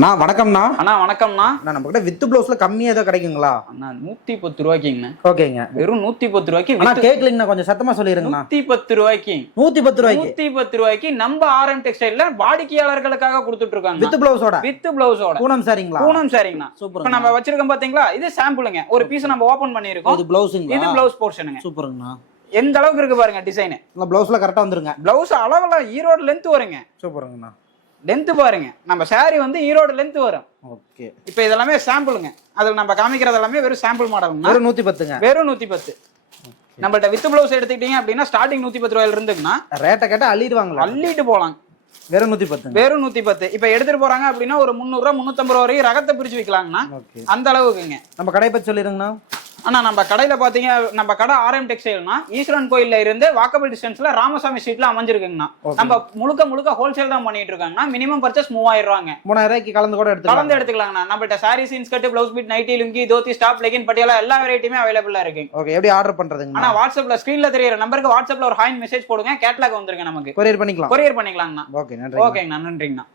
அண்ணா வணக்கம்ண்ணா. அண்ணா வணக்கம்ண்ணா. நம்ம கிட்ட வித் பிளவுஸ்ல கம்மியா ஏதோ கிடைக்குங்களா? அண்ணா 110 ரூபாய்க்குங்கண்ணா. ஓகேங்க. வெறும் 110 ரூபாய்க்கு. அண்ணா கேக்கலங்கண்ணா, கொஞ்சம் சத்தமா சொல்லிருங்கண்ணா. 110 ரூபாய்க்கு. 110 ரூபாய்க்கு. 110 ரூபாய்க்கு நம்ம ஆர்எம் டெக்ஸ்டைல்ல வாடிக்கையாளர்களுக்காக கொடுத்துட்டு இருக்காங்க. வித் பிளவுஸோட. வித் பிளவுஸோட. பூனம் சாரிங்களா? பூனம் சாரிங்கண்ணா. சூப்பர். இப்ப நம்ம வச்சிருக்கோம் பாத்தீங்களா, இது சாம்பிளுங்க. ஒரு பீஸ் நம்ம ஓபன் பண்ணிருக்கோம். இது பிளவுஸ்ங்களா? இது பிளவுஸ் போர்ஷனுங்க. சூப்பர்ங்கண்ணா. எந்த அளவுக்கு இருக்கு பாருங்க டிசைன். இல்ல பிளவுஸ்ல கரெக்ட்டா வந்துருங்க. பிளவுஸ் அளவுல ஈரோடு லென்த் வருங்க. சூப்பர்ங்கண்ணா. லென்த் பாருங்க, நம்ம சாரி வந்து ஈரோடு லென்த் வரும். ஓகே. இப்போ இதெல்லாம் சாம்பிளுங்க. அதுல நம்ம காமிக்கிறது எல்லாமே வெறும் சாம்பிள் மாடலுங்க. வெறும் 110ங்க. வெறும் 110. நம்மள்ட்ட வித் பிளவுஸ் எடுத்துக்கிட்டீங்க அப்படின்னா ஸ்டார்டிங் 110 ரூபாயில இருந்துக்குன்னா ரேட்டை கேட்டா அள்ளிடுவாங்களா? அள்ளிட்டு போலாம். வெறும் 110. வெறும் 110. இப்ப எடுத்துட்டு போறாங்க அப்படின்னா ஒரு 300 ரூபா 350 ரூபா வரைக்கும் ரகத்தை பிரிச்சு விக்கலாங்கண்ணா. அந்த அளவுக்குங்க. நம்ம கடை பத்தி சொல்லிருங்கண்ணா. ஆனா நம்ம கடையில பாத்தீங்க, நம்ம கடை ஆர்எம் டெக்ஸ்டைல்னா ஈஸ்வரன் கோயில்ல இருந்து வாக்கபிள் டிஸ்டன்ஸ்ல ராமசாமி ஸ்ட்ரீட்ல அமைஞ்சிருக்குங்கண்ணா. நம்ம முழுக்க ஹோல்சேல் தான் பண்ணிட்டு இருக்காங்கண்ணா. மினிமம் பர்ச்சேஸ் 3000 ரூபாங்க. 3000 ரூபாய்க்கு கலந்து எடுத்துக்கலாங்கண்ணா. நம்மள்ட்ட சாரீஸ், இன்ஸ்கர்ட், பிளவுஸ் பீட், நைட்டி, லுங்கி, தோத்தி, ஸ்டாப், லெகின், பட்டியாலா எல்லா வெரைட்டியுமே அவைலபிளா இருக்கு. ஓகே. எப்படி ஆர்டர் பண்றதுங்க? ஆனா வாட்ஸ்அப்ல ஸ்கிரீன்ல தெரியற நம்பருக்கு வாட்ஸ்அப்ல ஒரு ஹாய் மெசேஜ் போடுங்க. கேட்டலாக் வந்துருங்க. நமக்கு கொரியர் பண்ணிக்கலாங்கண்ணா. ஓகே, நன்றி. ஓகேங்கண்ணா, நன்றிங்கண்ணா.